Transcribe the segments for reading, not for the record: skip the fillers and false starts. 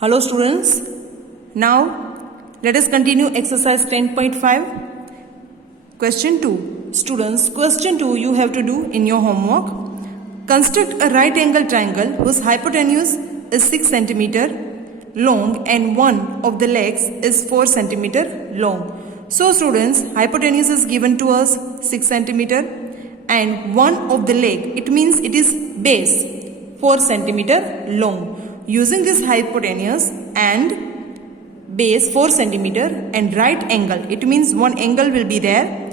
Hello students, now let us continue exercise 10.5. Question 2. Students, question 2 you have to do in your homework. Construct a right angle triangle whose hypotenuse is 6 cm long and one of the legs is 4 cm long. So students, hypotenuse is given to us 6 cm and one of the leg, it means it is base 4 cm long. Using this hypotenuse and base 4 cm and right angle, it means one angle will be there,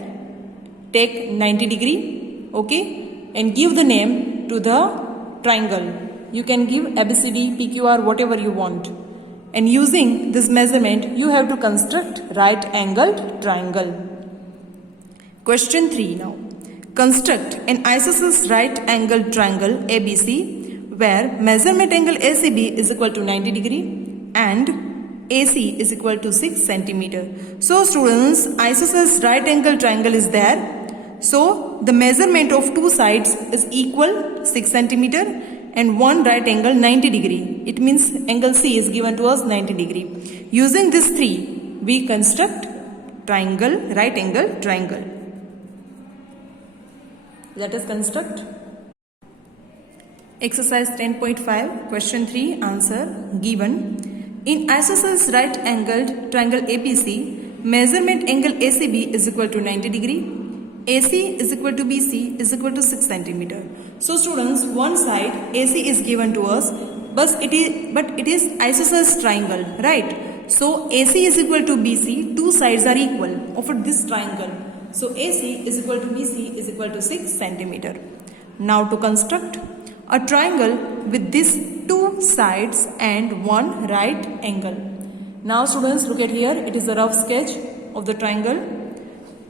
take 90 degree, okay, and give the name to the triangle. You can give ABCD, PQR, whatever you want. And using this measurement, you have to construct right angled triangle. Question 3 now. Construct an isosceles right angled triangle ABC where measurement angle ACB is equal to 90 degree and AC is equal to 6 cm. So students, isosceles right angle triangle is there. So the measurement of two sides is equal 6 cm and one right angle 90 degree. It means angle C is given to us 90 degree. Using this three, we construct triangle, right angle triangle. Let us construct. Exercise 10.5, question 3, answer given. In isosceles right angled triangle ABC, measurement angle ACB is equal to 90 degree. AC is equal to BC is equal to 6 cm. So students, one side AC is given to us, but it is isosceles triangle, right? So AC is equal to BC, two sides are equal of this triangle. So AC is equal to BC is equal to 6 cm. Now to construct a triangle with these two sides and one right angle. Now students, look at here, it is a rough sketch of the triangle.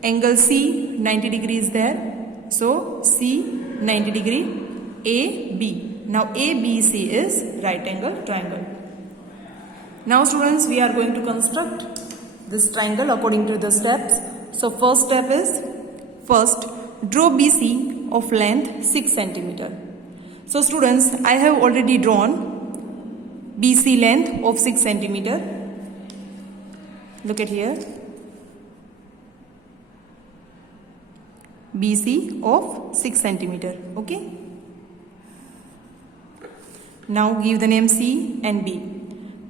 Angle C 90 degree is there. So C 90 degree, AB. Now ABC is right angle triangle. Now students, we are going to construct this triangle according to the steps. So first step is, first draw BC of length 6 cm. So students, I have already drawn BC length of 6 cm. Look at here. BC of 6 cm. Okay. Now give the name C and B.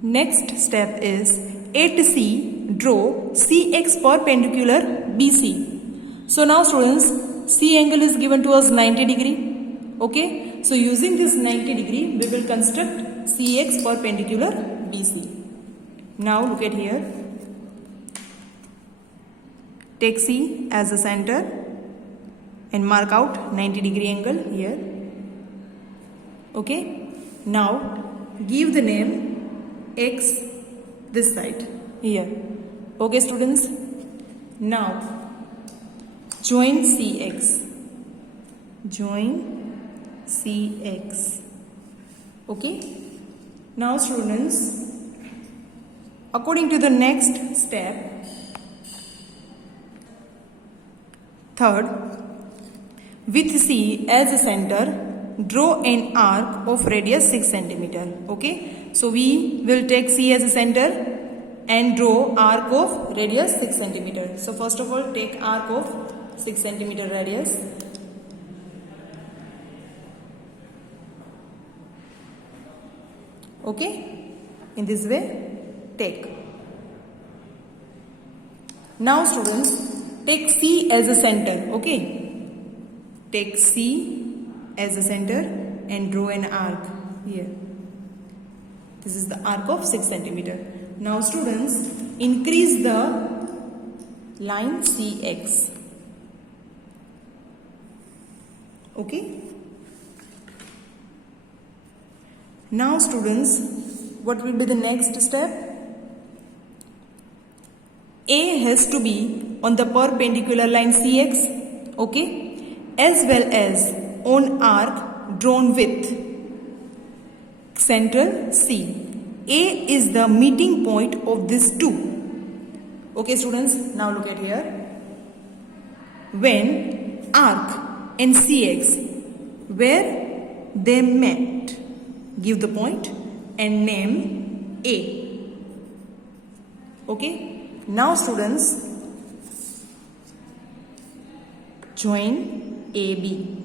Next step is at C, draw CX perpendicular BC. So now students, C angle is given to us 90 degree. Okay. So using this 90 degree, we will construct CX perpendicular BC. Now look at here. Take C as the center and mark out 90 degree angle here. Okay. Now give the name X this side here. Okay students. Now join CX. Join CX. Okay. Now students, according to the next step, third, with C as a center, draw an arc of radius 6 cm. Okay. So we will take C as a center and draw arc of radius 6 cm. So first of all, take arc of 6 cm radius. Okay, in this way, take. Now students, take C as a center, okay. Take C as a center and draw an arc here. This is the arc of 6 cm. Now students, increase the line CX. Okay. Now students, what will be the next step? A has to be on the perpendicular line CX, okay, as well as on arc drawn with central C. A is the meeting point of these two. Okay students, now look at here. When arc and CX, where they met, give the point and name A. Okay. Now students, join AB.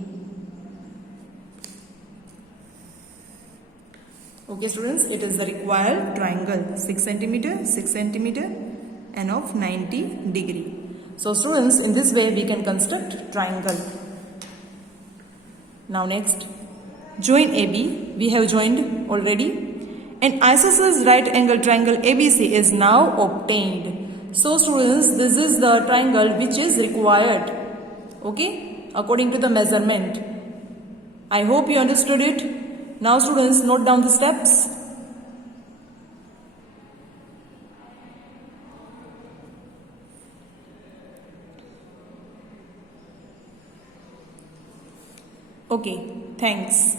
Okay students, it is the required triangle 6 centimeter, 6 centimeter and of 90 degree. So students, in this way we can construct triangle. Now next, join AB. We have joined already. An isosceles right angle triangle ABC is now obtained. So students, this is the triangle which is required, okay, according to the measurement. I hope you understood it. Now students, note down the steps. Okay, thanks.